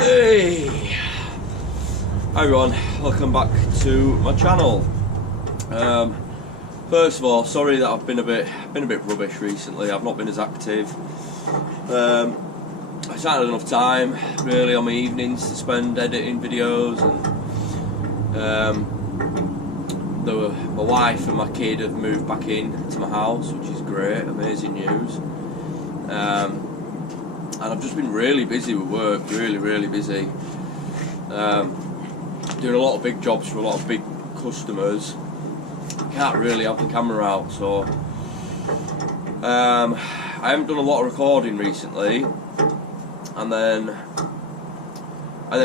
Hey! Hi everyone, welcome back to my channel. First of all, sorry that I've been a bit rubbish recently. I've not been as active. I just haven't had enough time really on my evenings to spend editing videos, and my wife and my kid have moved back in to my house, which is great, amazing news. And I've just been really busy with work, really busy. Doing a lot of big jobs for a lot of big customers. I can't really have the camera out, so I haven't done a lot of recording recently. And then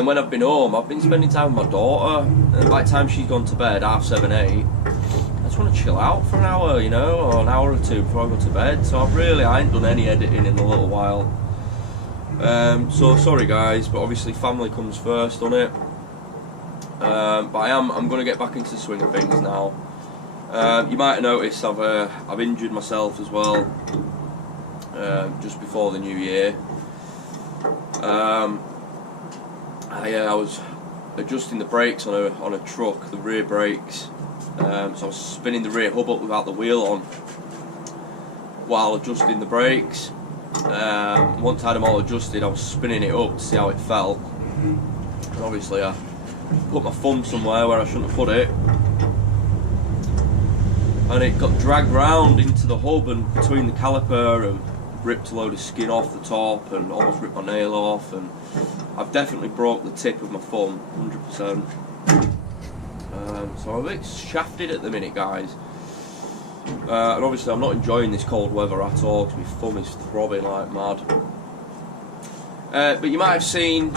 when I've been home, I've been spending time with my daughter, and by the time she's gone to bed, 7:30, 8, I just want to chill out for an hour, you know, or an hour or two before I go to bed. So I ain't done any editing in a little while. So sorry guys, but obviously family comes first on it. But I'm going to get back into the swing of things now. You might have noticed I've injured myself as well, just before the new year. I was adjusting the brakes on a truck, the rear brakes. So I was spinning the rear hub up without the wheel on while adjusting the brakes. Once I had them all adjusted, I was spinning it up to see how it felt. And obviously I put my thumb somewhere where I shouldn't have put it, and it got dragged round into the hub and between the caliper, and ripped a load of skin off the top and almost ripped my nail off, and I've definitely broke the tip of my thumb, 100%. So I'm a bit shafted at the minute, guys. And obviously I'm not enjoying this cold weather at all because my thumb is throbbing like mad. But you might have seen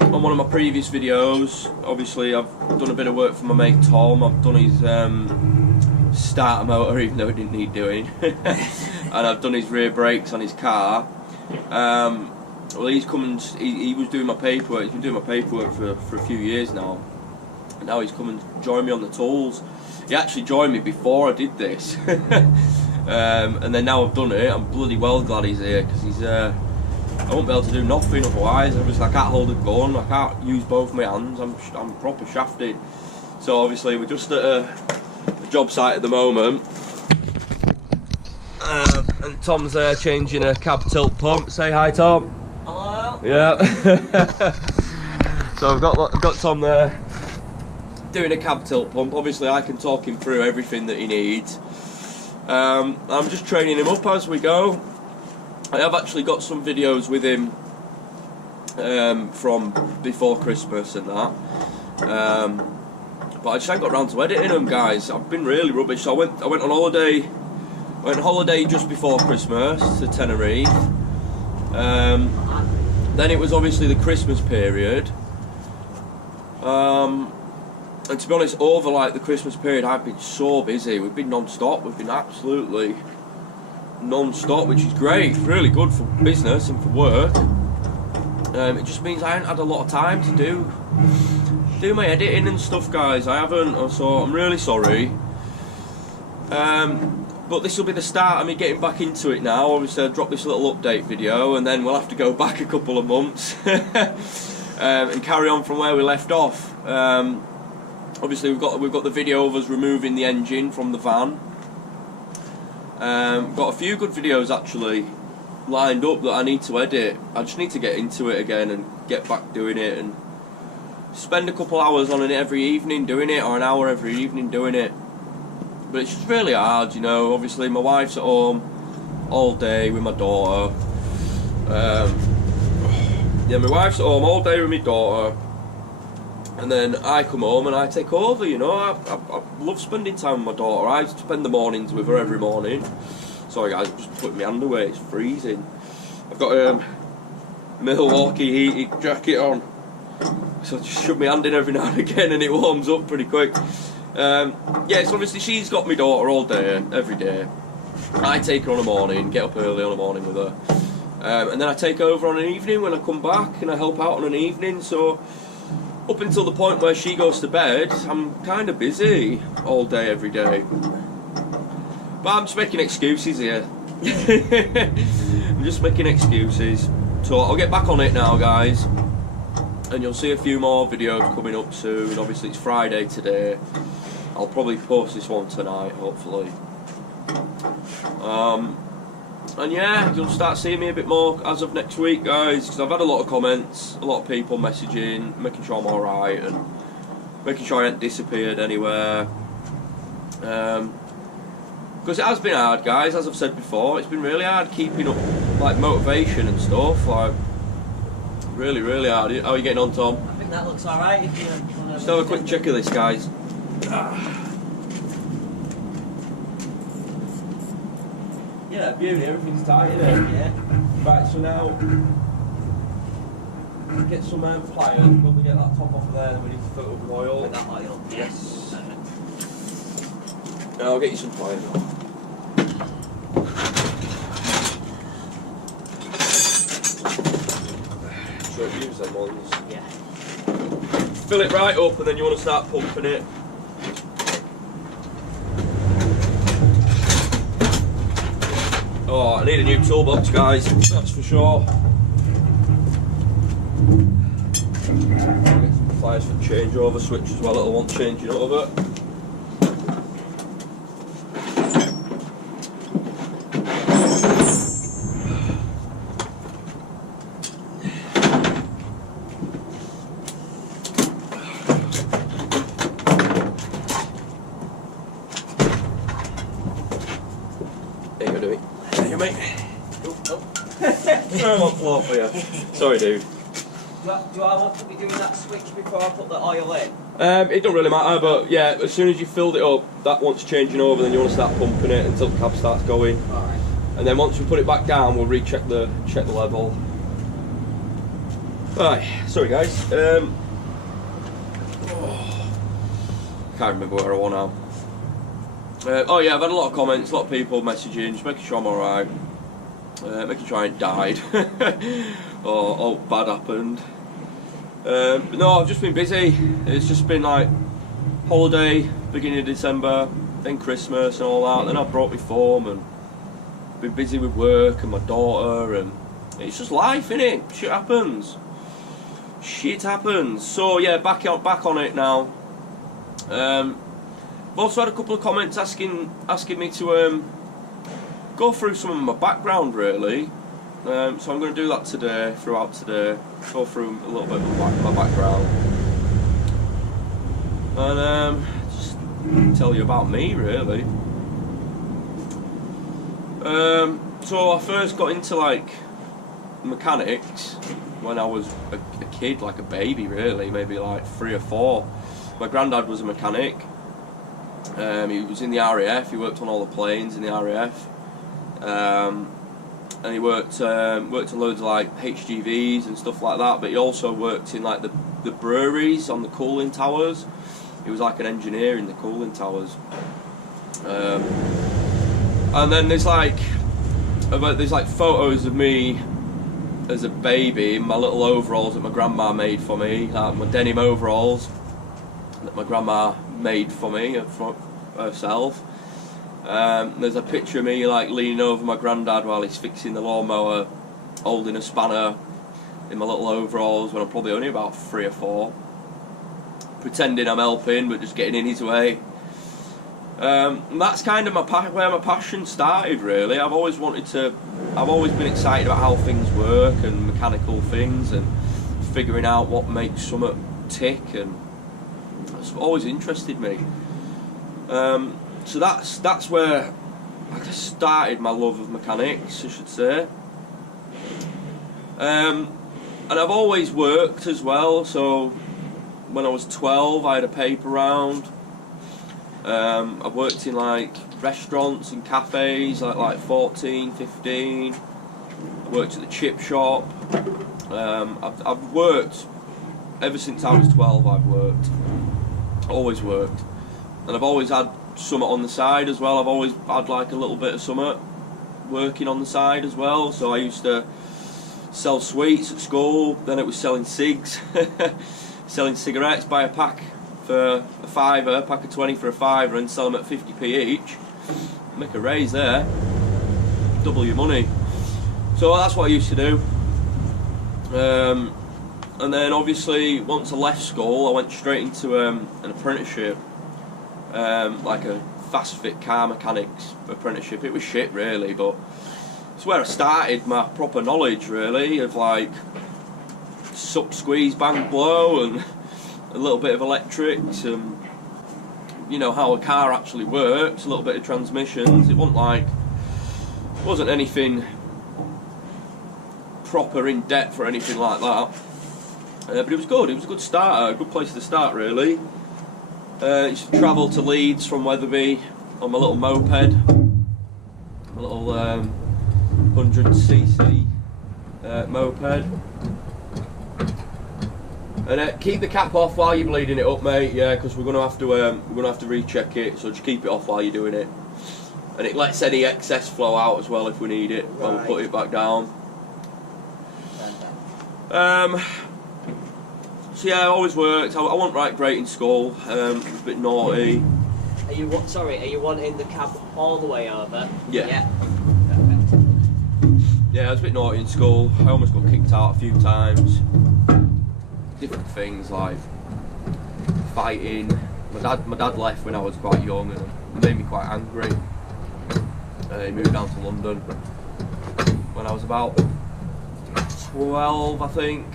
on one of my previous videos, obviously I've done a bit of work for my mate Tom. I've done his starter motor, even though it didn't need doing. And I've done his rear brakes on his car. Well, he's come and he was doing my paperwork. He's been doing my paperwork for a few years now. And now he's come and joined me on the tools. He actually joined me before I did this. And then now I've done it, I'm bloody well glad he's here, because I won't be able to do nothing otherwise. Obviously I can't hold a gun, I can't use both my hands, I'm proper shafted. So obviously we're just at a job site at the moment. And Tom's there changing a cab tilt pump. Say hi, Tom. Hello. Yeah. So I've got Tom there doing a cab tilt pump. Obviously I can talk him through everything that he needs. I'm just training him up as we go. I have actually got some videos with him from before Christmas and that, but I just haven't got around to editing them, guys. I've been really rubbish. So I went on holiday. Went on holiday just before Christmas to Tenerife. Then it was obviously the Christmas period. And to be honest, over like the Christmas period, I've been so busy. We've been non-stop. We've been absolutely non-stop, which is great. It's really good for business and for work. It just means I haven't had a lot of time to do my editing and stuff, guys. I haven't, so I'm really sorry. But this will be the start of me getting back into it now. Obviously I'll drop this little update video, and then we'll have to go back a couple of months and carry on from where we left off. Obviously we've got the video of us removing the engine from the van. Got a few good videos actually lined up that I need to edit. I just need to get into it again and get back doing it, and spend a couple hours on it every evening doing it, or an hour every evening doing it. But it's just really hard, you know. Obviously my wife's at home all day with my daughter. Yeah, my wife's at home all day with my daughter, and then I come home and I take over, you know. I love spending time with my daughter. I spend the mornings with her every morning. Sorry guys, I'm just putting my hand away, it's freezing. I've got a Milwaukee heated jacket on, so I just shove my hand in every now and again and it warms up pretty quick. Yeah, so obviously she's got my daughter all day, every day. I take her on a morning, get up early on a morning with her. And then I take over on an evening when I come back, and I help out on an evening. So up until the point where she goes to bed, I'm kind of busy all day, every day. But I'm just making excuses here. I'm just making excuses. So I'll get back on it now, guys. and you'll see a few more videos coming up soon. Obviously it's Friday today. I'll probably post this one tonight, hopefully. And yeah, you'll start seeing me a bit more as of next week, guys, because I've had a lot of comments, a lot of people messaging, making sure I'm alright, and making sure I haven't disappeared anywhere. Because it has been hard, guys, as I've said before. It's been really hard keeping up, like, motivation and stuff. Like, really, really hard. How are you getting on, Tom? I think that looks alright. If you want to just have a quick check of this, guys. Yeah, beauty, everything's tight, isn't it? Yeah. Right, so now, get some pliers, probably get that top off of there, then we need to fill it up with oil. With that oil. Yes. Now I'll get you some pliers. Sure, use them ones. Yeah. Fill it right up, and then you want to start pumping it. Oh, I need a new toolbox, guys, that's for sure. I'll get some pliers for changeover switch as well, it'll want changing over. There you go, Dewey. There you, mate. I'm on floor for you. Sorry, dude. Do I want to be doing that switch before I put the oil in? It don't really matter, but yeah, as soon as you filled it up, that one's changing over, then you want to start pumping it until the cab starts going. Alright. And then once we put it back down, we'll recheck the level. Right, sorry guys. Can't remember where I was now. Oh yeah, I've had a lot of comments, a lot of people messaging, just making sure I'm alright. Making sure I ain't died. or bad happened. But no, I've just been busy. It's just been like holiday, beginning of December, then Christmas and all that. Then I brought my phone and been busy with work and my daughter, and it's just life, innit? Shit happens. Shit happens. So yeah, back on it now. I've also had a couple of comments asking me to go through some of my background, really. So I'm going to do that today, throughout today. Go through a little bit of my background, and just tell you about me, really. So I first got into like mechanics when I was a kid, like a baby, really, maybe like 3 or 4. My granddad was a mechanic. He was in the RAF. He worked on all the planes in the RAF. And he worked on loads of like HGVs and stuff like that, but he also worked in like the breweries on the cooling towers. He was like an engineer in the cooling towers. And then there's like photos of me as a baby in my little overalls that my grandma made for me, like my denim overalls that my grandma made for me herself. There's a picture of me like leaning over my granddad while he's fixing the lawnmower, holding a spanner in my little overalls when I'm probably only about 3 or 4, pretending I'm helping but just getting in his way. And that's kind of where my passion started, really. I've always been excited about how things work and mechanical things and figuring out what makes something tick, and that's always interested me. So that's where I started my love of mechanics, I should say. And I've always worked as well, so when I was 12 I had a paper round. I worked in like restaurants and cafes like 14, 15. I worked at the chip shop. I've worked ever since I was 12. I've worked, always worked, and I've always had something on the side as well. I've always had like a little bit of something working on the side as well. So I used to sell sweets at school, then it was selling cigs, selling cigarettes by a pack for a £5, pack of 20 for a £5, and sell them at 50p each. Make a raise there, double your money. So that's what I used to do. And then obviously once I left school I went straight into an apprenticeship, like a fast fit car mechanics apprenticeship. It was shit really, but it's where I started my proper knowledge really of like suck, squeeze, bang, blow, and a little bit of electrics, and you know how a car actually works, a little bit of transmissions. It wasn't anything proper in depth or anything like that, but it was good. It was a good start, a good place to start really. I used to travel to Leeds from Wetherby on my little moped, my little 100cc moped. And keep the cap off while you're bleeding it up, mate. Yeah, because we're gonna have to recheck it. So just keep it off while you're doing it, and it lets any excess flow out as well if we need it. Right. While we put it back down. So yeah, I always worked. I wasn't right great in school. I was a bit naughty. Are you wanting the cab all the way over? Yeah. Yeah. Yeah, I was a bit naughty in school. I almost got kicked out a few times. Different things like fighting. My dad left when I was quite young, and it made me quite angry. He moved down to London when I was about 12, I think.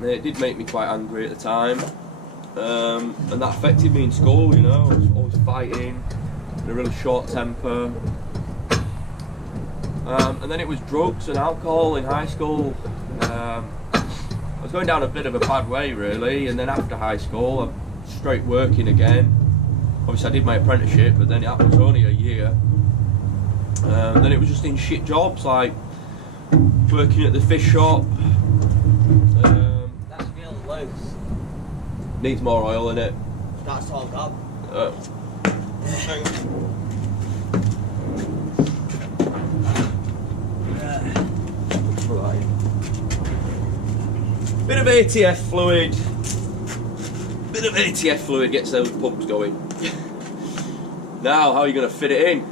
And it did make me quite angry at the time, and that affected me in school. You know, I was always fighting, in a really short temper. And then it was drugs and alcohol in high school. I was going down a bit of a bad way really, and then after high school I'm straight working again. Obviously I did my apprenticeship, but then that was only a year. Then it was just in shit jobs, like working at the fish shop. That's real loose. Needs more oil in it. That's all gone. Right. Bit of ATF fluid. Bit of ATF fluid gets those pumps going. Now, how are you going to fit it in?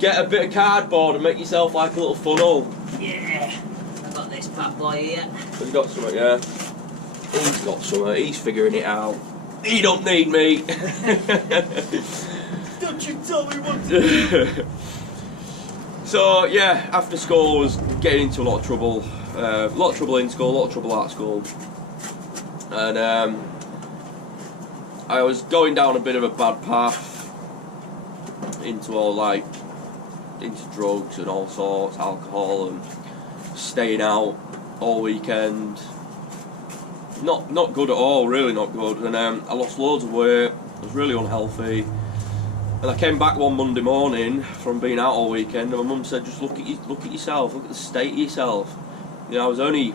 Get a bit of cardboard and make yourself like a little funnel. Yeah. I've got this fat boy here. He's got something, yeah. He's got something. He's figuring it out. He don't need me. Don't you tell me what to do. So yeah, after school I was getting into a lot of trouble. A lot of trouble in school, a lot of trouble at school. And I was going down a bit of a bad path into drugs and all sorts, alcohol, and staying out all weekend. Not good at all, really not good. And I lost loads of weight. I was really unhealthy. And I came back one Monday morning from being out all weekend, and my mum said, "Just look at yourself. Look at the state of yourself." You know, I was only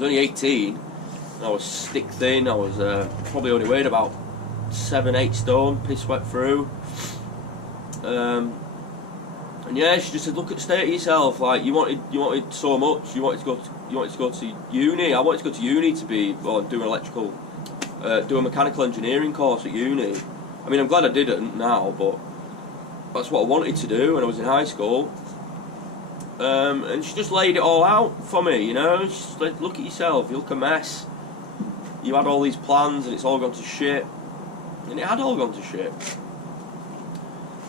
18. And I was stick thin. I was probably only weighed about 7-8 stone, piss wet through. And yeah, she just said, "Look at the state of yourself. Like you wanted so much. You wanted to go to uni. I wanted to go to uni to do a mechanical engineering course at uni. I mean, I'm glad I didn't now, but that's what I wanted to do when I was in high school." And she just laid it all out for me, you know. She said, "Look at yourself. You look a mess. You had all these plans and it's all gone to shit." And it had all gone to shit.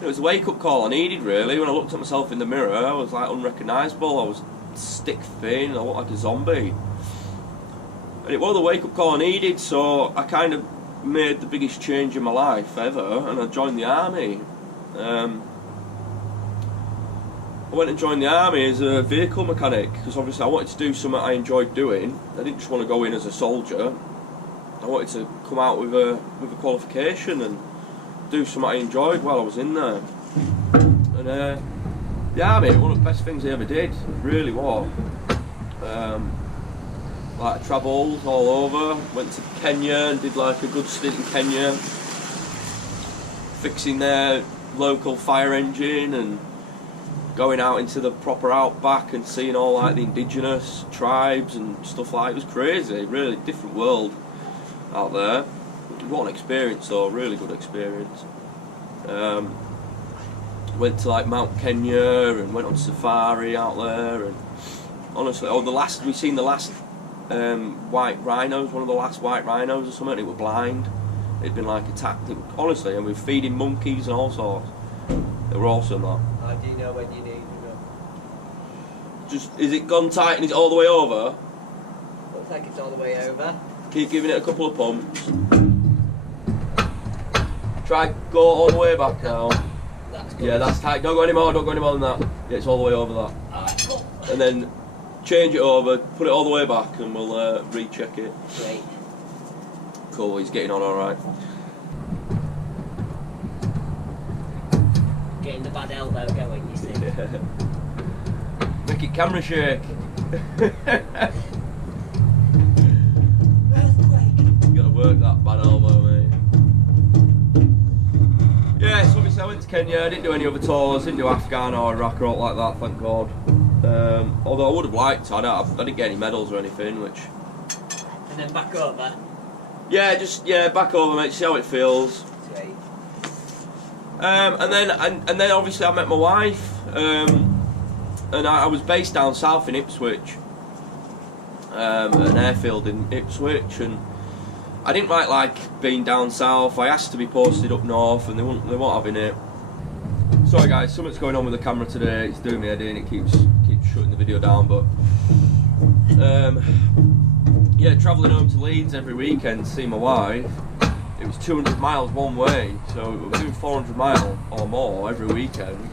It was a wake-up call I needed, really. When I looked at myself in the mirror, I was like unrecognisable. I was stick thin. I looked like a zombie. And it was the wake-up call I needed, so I kind of made the biggest change in my life ever, and I joined the army. I went and joined the army as a vehicle mechanic because obviously I wanted to do something I enjoyed doing. I didn't just want to go in as a soldier. I wanted to come out with a qualification and do something I enjoyed while I was in there. And the army, one of the best things I ever did, it really was. Like I travelled all over, went to Kenya and did like a good stint in Kenya, fixing their local fire engine and going out into the proper outback and seeing all like the indigenous tribes and stuff like. It was crazy, really different world out there. What an experience though, really good experience. Went to like Mount Kenya and went on safari out there, and honestly, we seen the last white rhinos, one of the last white rhinos or something. It was blind. It'd been like attacked. Honestly, and we were feeding monkeys and all sorts. They were awesome. That. How do you know when you need enough? Just, is it gone tight and is it all the way over? Looks like it's all the way over. Keep giving it a couple of pumps. Try go all the way back now. That's good. Yeah, that's tight. Don't go any more. Don't go any more than that. Yeah, it's all the way over that. Alright, cool. And then change it over, put it all the way back, and we'll recheck it. Great. Cool. He's getting on all right. Getting the bad elbow going, you see. Yeah. Make it camera shake. Earthquake. You gotta work that bad elbow, mate. Yeah, so obviously I went to Kenya. I didn't do any other tours. Didn't do Afghan or Iraq or like that, thank God. Although I would have liked to. I didn't get any medals or anything, which. And then back over. Yeah, back over, mate. See how it feels. Sweet. And then obviously I met my wife. And I was based down south in Ipswich, at an airfield in Ipswich, and I didn't like being down south. I asked to be posted up north, and they weren't having it. Sorry guys, something's going on with the camera today. It's doing me head in. It keeps shutting the video down. But yeah, travelling home to Leeds every weekend to see my wife. It was 200 miles one way, so we were doing 400 miles or more every weekend.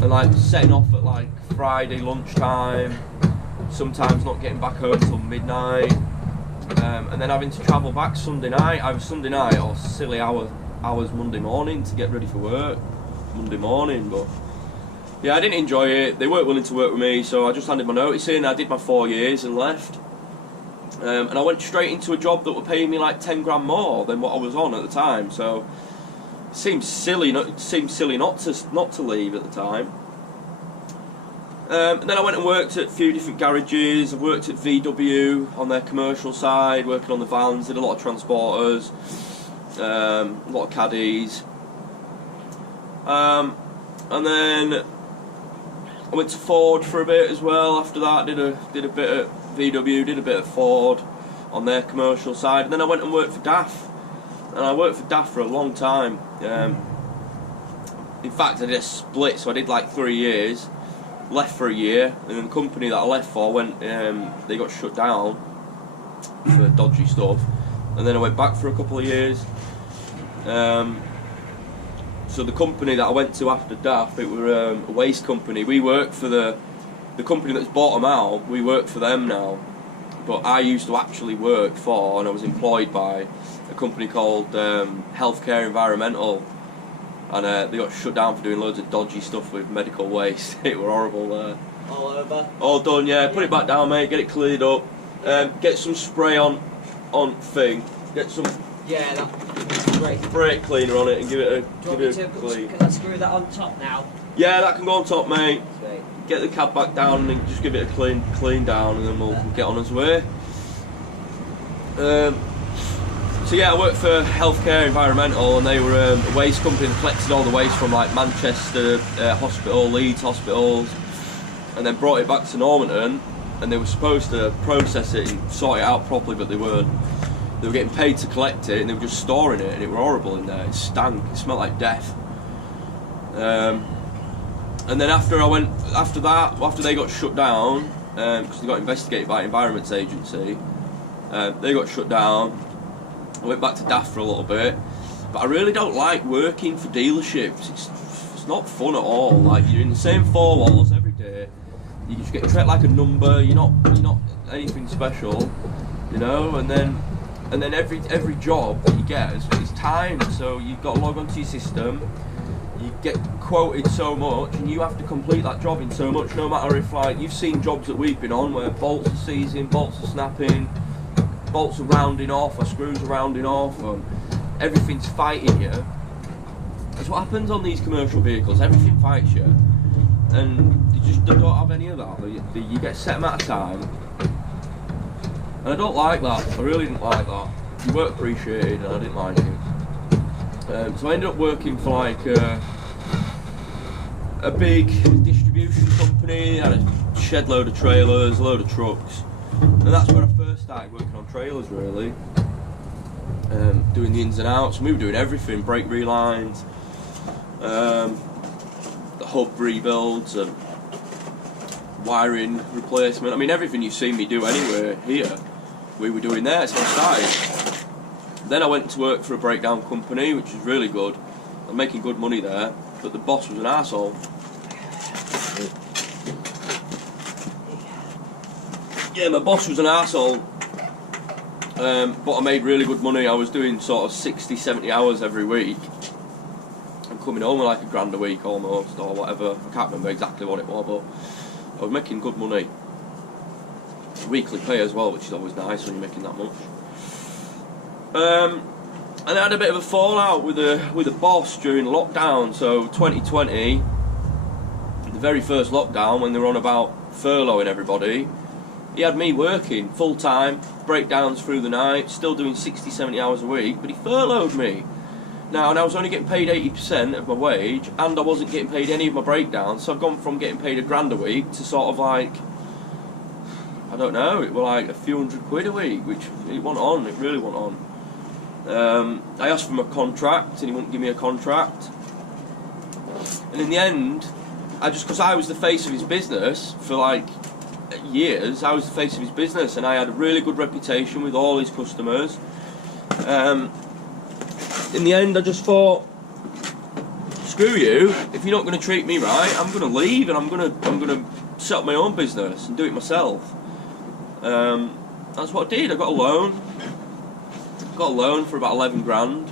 And like setting off at like Friday lunchtime, sometimes not getting back home till midnight, and then having to travel back Sunday night, either Sunday night or silly hours Monday morning to get ready for work Monday morning. But yeah, I didn't enjoy it. They weren't willing to work with me, so I just handed my notice in. I did my 4 years and left, and I went straight into a job that were paying me like 10 grand more than what I was on at the time. So seems silly not to leave at the time. And then I went and worked at a few different garages. I worked at VW on their commercial side, working on the vans. Did a lot of transporters, a lot of caddies. And then I went to Ford for a bit as well. After that, did a bit at VW, did a bit at Ford on their commercial side, and then I went and worked for DAF. And I worked for DAF for a long time. In fact, I did a split, so I did like 3 years, left for a year, and then the company that I left for they got shut down for dodgy stuff, and then I went back for a couple of years. So the company that I went to after DAF, it were a waste company. We worked for the company that's bought them out. We work for them now, but I used to actually work for, and I was employed by, a company called Healthcare Environmental, and they got shut down for doing loads of dodgy stuff with medical waste. It were horrible there. All over? All done, yeah. Put it back down, mate. Get it cleared up. Get some spray on thing. Get some that's great. brake cleaner on it and give it a clean. Can I screw that on top now? Yeah, that can go on top, mate. Sweet. Get the cab back down and just give it a clean down, and then we'll get on his way. So yeah, I worked for Healthcare Environmental, and they were a waste company that collected all the waste from like Manchester Hospital, Leeds hospitals, and then brought it back to Normanton, and they were supposed to process it and sort it out properly, but they weren't. They were getting paid to collect it, and they were just storing it, and it were horrible in there. It stank. It smelled like death. And then after they got shut down, because they got investigated by Environments Agency, they got shut down. I went back to DAF for a little bit, but I really don't like working for dealerships. It's not fun at all. Like, you're in the same four walls every day. You just get treated like a number. You're not anything special, you know. And then every job that you get is timed. So you've got to log onto your system. You get quoted so much, and you have to complete that job in so much. No matter if, like, you've seen jobs that we've been on where bolts are seizing, bolts are snapping, bolts are rounding off, or screws are rounding off, and everything's fighting you. That's what happens on these commercial vehicles. Everything fights you, and they don't have any of that. You get a set amount of time, and I don't like that. I really didn't like that. You weren't appreciated, and I didn't like it. So I ended up working for like a big distribution company. Had a shed load of trailers, a load of trucks. And that's where I first started working on trailers, really. Doing the ins and outs, and we were doing everything, brake relines, the hub rebuilds and wiring replacement. I mean, everything you've seen me do anywhere here, we were doing there, so I started. Then I went to work for a breakdown company, which was really good. I'm making good money there, but the boss was an arsehole. Yeah, my boss was an arsehole, but I made really good money. I was doing sort of 60, 70 hours every week. I'm coming home with like £1,000 a week almost, or whatever. I can't remember exactly what it was, but I was making good money. Weekly pay as well, which is always nice when you're making that much. And I had a bit of a fallout with the boss during lockdown. So 2020, the very first lockdown, when they were on about furloughing everybody, he had me working full time, breakdowns through the night, still doing 60, 70 hours a week, but he furloughed me. Now, and I was only getting paid 80% of my wage, and I wasn't getting paid any of my breakdowns, so I've gone from getting paid £1,000 a week to sort of like, I don't know, it was like a few £100 a week, which it went on, it really went on. I asked for my contract, and he wouldn't give me a contract. And in the end, because I was the face of his business for like years, I was the face of his business, and I had a really good reputation with all his customers. In the end, I just thought, screw you, if you're not going to treat me right, I'm going to leave, and I'm going to set up my own business and do it myself. That's what I did. I got a loan. Got a loan for about 11 grand.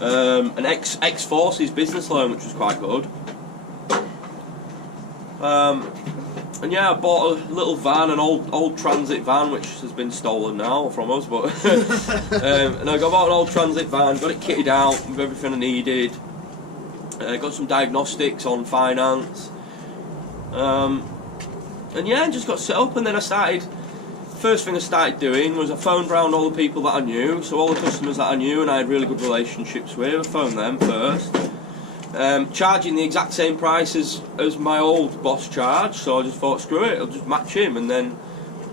An ex-Forces business loan, which was quite good. And yeah, I bought a little van, an old transit van, which has been stolen now from us, but and I bought an old transit van, got it kitted out with everything I needed. Got some diagnostics on finance. And yeah, just got set up, and then first thing I started doing was I phoned round all the people that I knew, so all the customers that I knew and I had really good relationships with, I phoned them first. Charging the exact same price as my old boss charged, so I just thought, screw it, I'll just match him, and then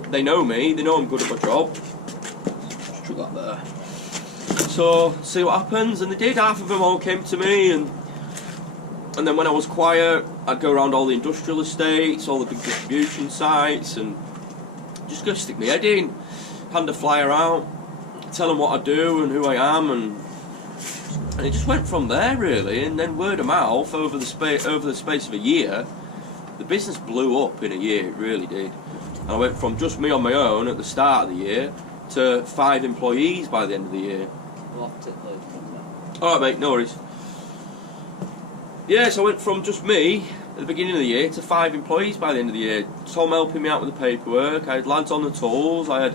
they know me, they know I'm good at my job. Just chuck that there. So, see what happens, and they did. Half of them all came to me, and then when I was quiet, I'd go around all the industrial estates, all the big distribution sites, and just go stick my head in, hand a flyer out, tell them what I do and who I am, and it just went from there really. And then word of mouth over the space of a year, the business blew up in a year. It really did. And I went from just me on my own at the start of the year to 5 employees by the end of the year. All right, mate, no worries. Yeah, so I went from just me at the beginning of the year to 5 employees by the end of the year. Tom helping me out with the paperwork. I had lads on the tools. I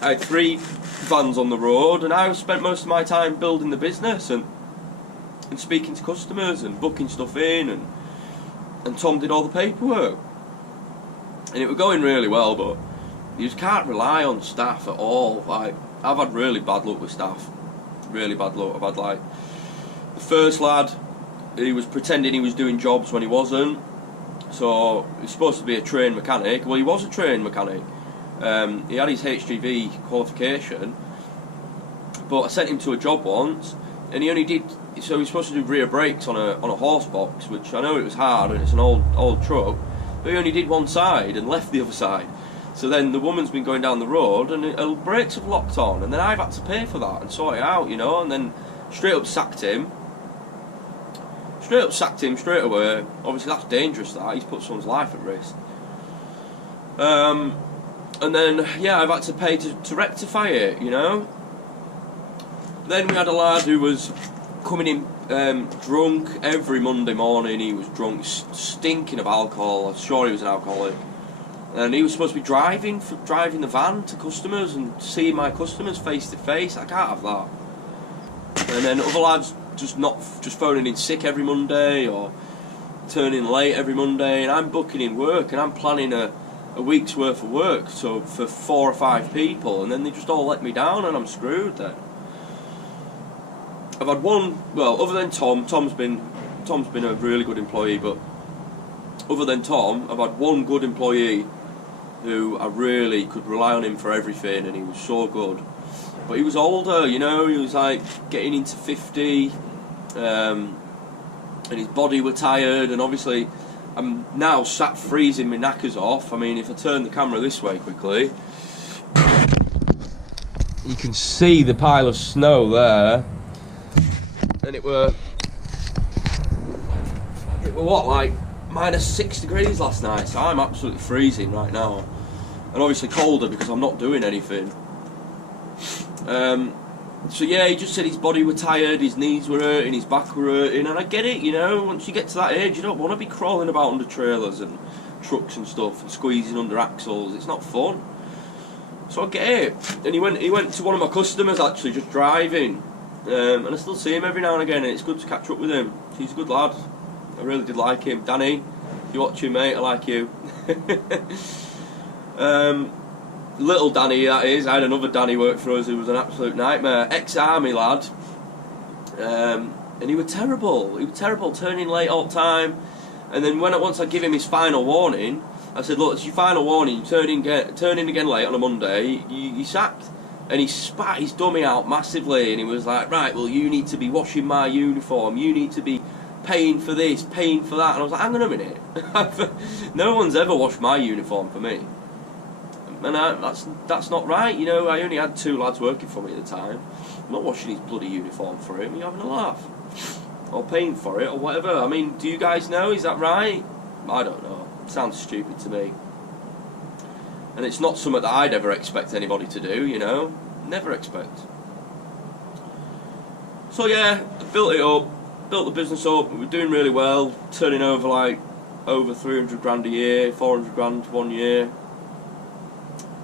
had 3 vans on the road, and I spent most of my time building the business and speaking to customers and booking stuff in, and Tom did all the paperwork. And it was going really well, but you just can't rely on staff at all. Like, I've had really bad luck with staff. Really bad luck. I've had like the first lad, he was pretending he was doing jobs when he wasn't. So he's supposed to be a trained mechanic. Well, he was a trained mechanic. He had his HGV qualification, but I sent him to a job once, and he only did. So he was supposed to do rear brakes on a horse box, which I know it was hard, and it's an old truck. But he only did one side and left the other side. So then the woman's been going down the road, and her brakes have locked on, and then I've had to pay for that and sort it out, you know. And then straight up sacked him straight away. Obviously that's dangerous, that he's put someone's life at risk. And then yeah, I've had to pay to rectify it, you know. Then we had a lad who was coming in drunk every Monday morning. He was drunk, stinking of alcohol. I'm sure he was an alcoholic. And he was supposed to be driving the van to customers and seeing my customers face to face. I can't have that. And then other lads just phoning in sick every Monday or turning late every Monday, and I'm booking in work and I'm planning a week's worth of work for 4 or 5 people, and then they just all let me down and I'm screwed then. I've had one, well, other than Tom's been a really good employee, but other than Tom, I've had one good employee who I really could rely on him for everything, and he was so good. But he was older, you know, he was like getting into 50, and his body were tired, and obviously I'm now sat freezing my knackers off. I mean, if I turn the camera this way quickly, you can see the pile of snow there, and it were what, like -6 degrees last night, so I'm absolutely freezing right now, and obviously colder because I'm not doing anything. So yeah, he just said his body were tired, his knees were hurting, his back were hurting, and I get it, you know, once you get to that age you don't want to be crawling about under trailers and trucks and stuff and squeezing under axles. It's not fun. So I get it. And he went to one of my customers actually, just driving, and I still see him every now and again, and it's good to catch up with him. He's a good lad. I really did like him. Danny, if you're watching, mate, I like you. Little Danny, that is. I had another Danny work for us who was an absolute nightmare. Ex-army lad. And he was terrible. He was terrible, turning late all the time. And then once I give him his final warning, I said, look, it's your final warning. You turn in again late on a Monday, you sacked. And he spat his dummy out massively. And he was like, right, well, you need to be washing my uniform. You need to be paying for this, paying for that. And I was like, hang on a minute. No one's ever washed my uniform for me. And that's not right, you know. I only had 2 lads working for me at the time. I'm not washing his bloody uniform for him. You're having a laugh, or paying for it, or whatever. I mean, do you guys know? Is that right? I don't know. It sounds stupid to me. And it's not something that I'd ever expect anybody to do, you know. Never expect. So yeah, I built it up, built the business up. We were doing really well, turning over like over 300 grand a year, 400 grand 1 year.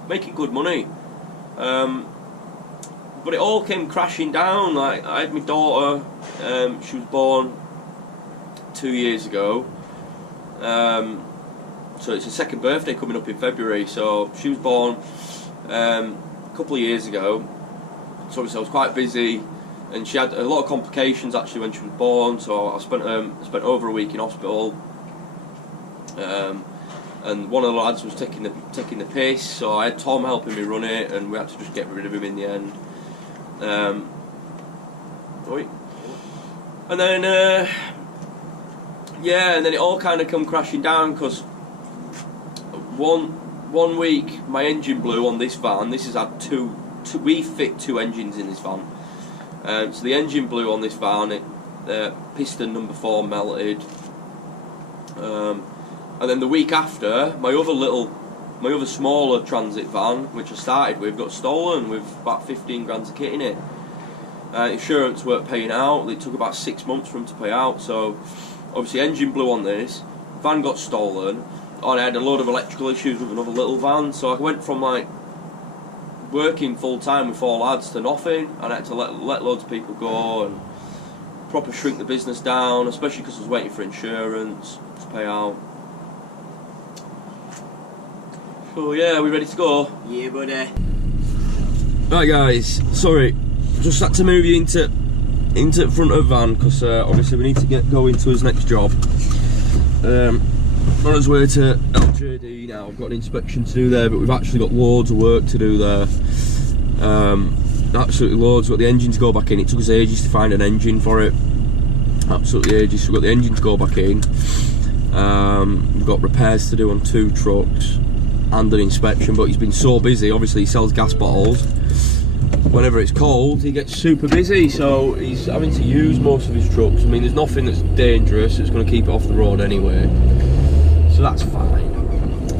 Making good money, but it all came crashing down. Like, I had my daughter, she was born 2 years ago, so it's her second birthday coming up in February. So she was born a couple of years ago, so obviously I was quite busy, and she had a lot of complications actually when she was born, so I spent over a week in hospital. And one of the lads was taking the piss, so I had Tom helping me run it, and we had to just get rid of him in the end. And then and then it all kind of come crashing down, because one week my engine blew on this van. This has had we fit 2 engines in this van, so the engine blew on this van. Piston number 4 melted. And then the week after, my other smaller transit van, which I started with, got stolen with about 15 grand of kit in it. Insurance weren't paying out. It took about 6 months for them to pay out. So obviously engine blew on this, van got stolen, and I had a load of electrical issues with another little van. So I went from like working full time with 4 lads to nothing, and I had to let loads of people go and proper shrink the business down, especially because I was waiting for insurance to pay out. So yeah, are we ready to go? Yeah, buddy. Right guys, sorry, just had to move you into the front of the van, because obviously we need to go into his next job. On his way to LJD now. I've got an inspection to do there, but we've actually got loads of work to do there. Absolutely loads. We've got the engine to go back in. It took us ages to find an engine for it. Absolutely ages. So we've got the engine to go back in. We've got repairs to do on 2 trucks and an inspection, but he's been so busy. Obviously he sells gas bottles. Whenever it's cold he gets super busy, so he's having to use most of his trucks. I mean, there's nothing that's dangerous that's going to keep it off the road anyway, so that's fine.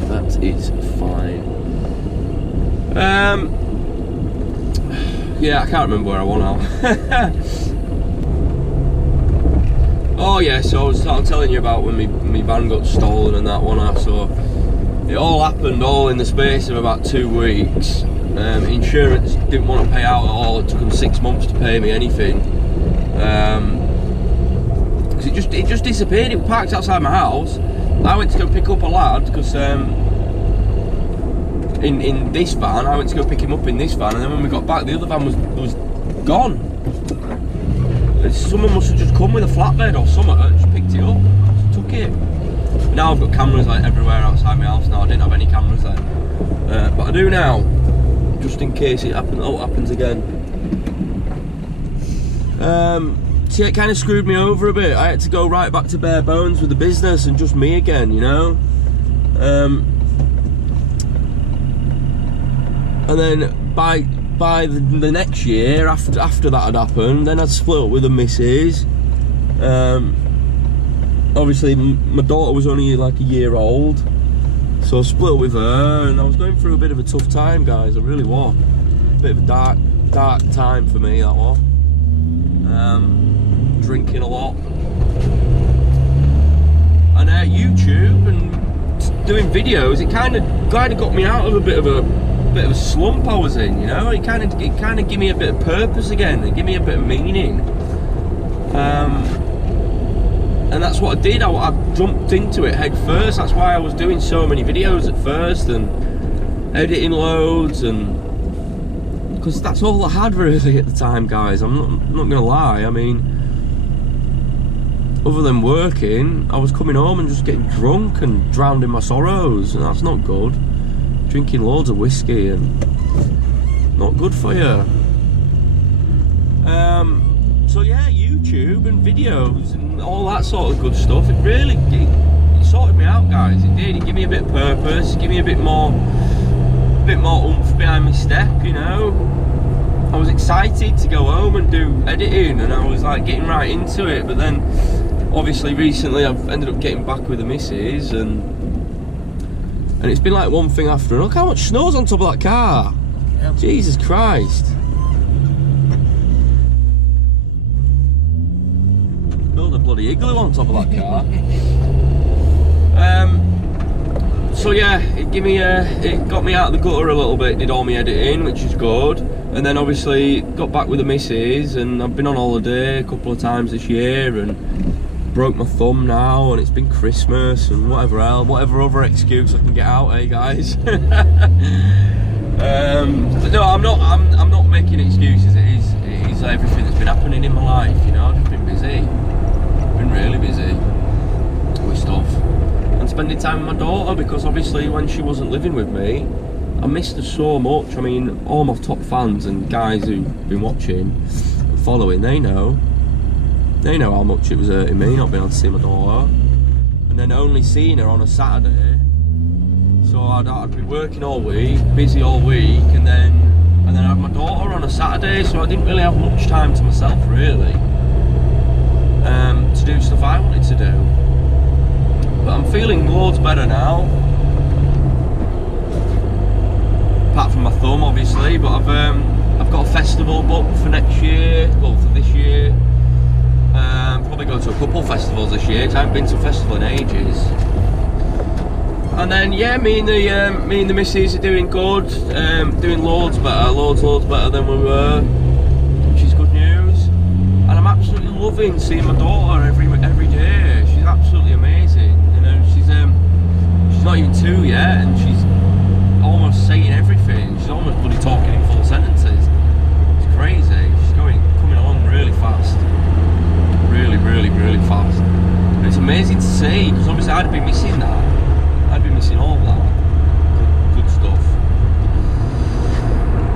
That is fine. Yeah, I can't remember where I was now. Oh yeah, so I was telling you about when my van got stolen and that one. So it all happened all in the space of about 2 weeks. Insurance didn't want to pay out at all. It took them 6 months to pay me anything. Because it just disappeared. It was parked outside my house. I went to go pick up a lad, because in this van, I went to go pick him up in this van, and then when we got back, the other van was gone. Someone must have just come with a flatbed or something and just picked it up, just took it. Now I've got cameras like everywhere outside my house now. I didn't have any cameras then. do now, just in case it happens again. See, it kind of screwed me over a bit. I had to go right back to bare bones with the business and just me again, you know. And then by the next year, after that had happened, then I'd split up with the missus. Obviously, my daughter was only like a year old, so I split up with her, and I was going through a bit of a tough time, guys. I really was. A bit of a dark time for me, that was. Drinking a lot, and YouTube and doing videos. It kind of got me out of a bit of a slump I was in. You know, it kind of gave me a bit of purpose again. It gave me a bit of meaning. And that's what I did. I jumped into it head first. That's why I was doing so many videos at first and editing loads, and because that's all I had really at the time, guys. I'm not gonna lie. I mean, other than working, I was coming home and just getting drunk and drowning my sorrows, and that's not good. Drinking loads of whiskey and not good for you. So yeah, YouTube and videos and all that sort of good stuff. It really it sorted me out, guys. It did. It gave me a bit of purpose. It gave me a bit more oomph behind my step. You know, I was excited to go home and do editing, and I was like getting right into it. But then, obviously, recently I've ended up getting back with the missus, and it's been like one thing after. Look how much snow's on top of that car. Yeah. Jesus Christ. Build a bloody igloo on top of that car. So yeah, it got me out of the gutter a little bit, did all my editing, which is good. And then obviously got back with the missus, and I've been on holiday a couple of times this year, and broke my thumb now, and it's been Christmas and whatever other excuse I can get out, eh guys? But no, I'm not making excuses. It is everything that's been happening in my life, you know. I've just been busy, been really busy with stuff, and spending time with my daughter, because obviously when she wasn't living with me, I missed her so much. I mean, all my top fans and guys who've been watching and following, they know how much it was hurting me not being able to see my daughter, and then only seeing her on a Saturday. So I'd be working all week, busy all week, and then I had my daughter on a Saturday, so I didn't really have much time to myself really, to do stuff I wanted to do. But I'm feeling loads better now, apart from my thumb obviously. But I've got a festival booked for next year, well for this year. Probably go to a couple festivals this year, because I haven't been to a festival in ages. And then yeah, me and the missus are doing good, doing loads better than we were, which is good news. And I'm absolutely loving seeing my daughter every day. She's absolutely amazing. You know, she's not even 2 yet, and she's almost saying everything. She's almost bloody talking in full sentences. It's crazy. She's coming along really fast. Really fast. And it's amazing to see, because obviously I'd be missing that. I'd be missing all that good stuff.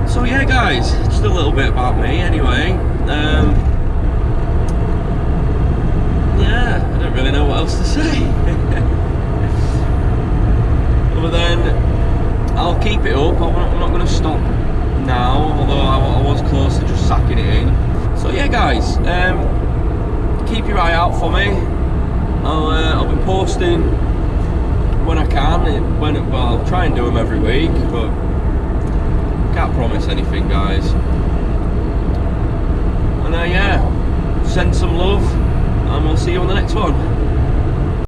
So yeah, guys, just a little bit about me anyway. Yeah, I don't really know what else to say. Other than I'll keep it up. I'm not going to stop now, although I was close to just sacking it in. So yeah, guys, keep your eye out for me. I'll be posting when I can. Well, I'll try and do them every week, but can't promise anything, guys. And yeah, send some love, and we'll see you on the next one.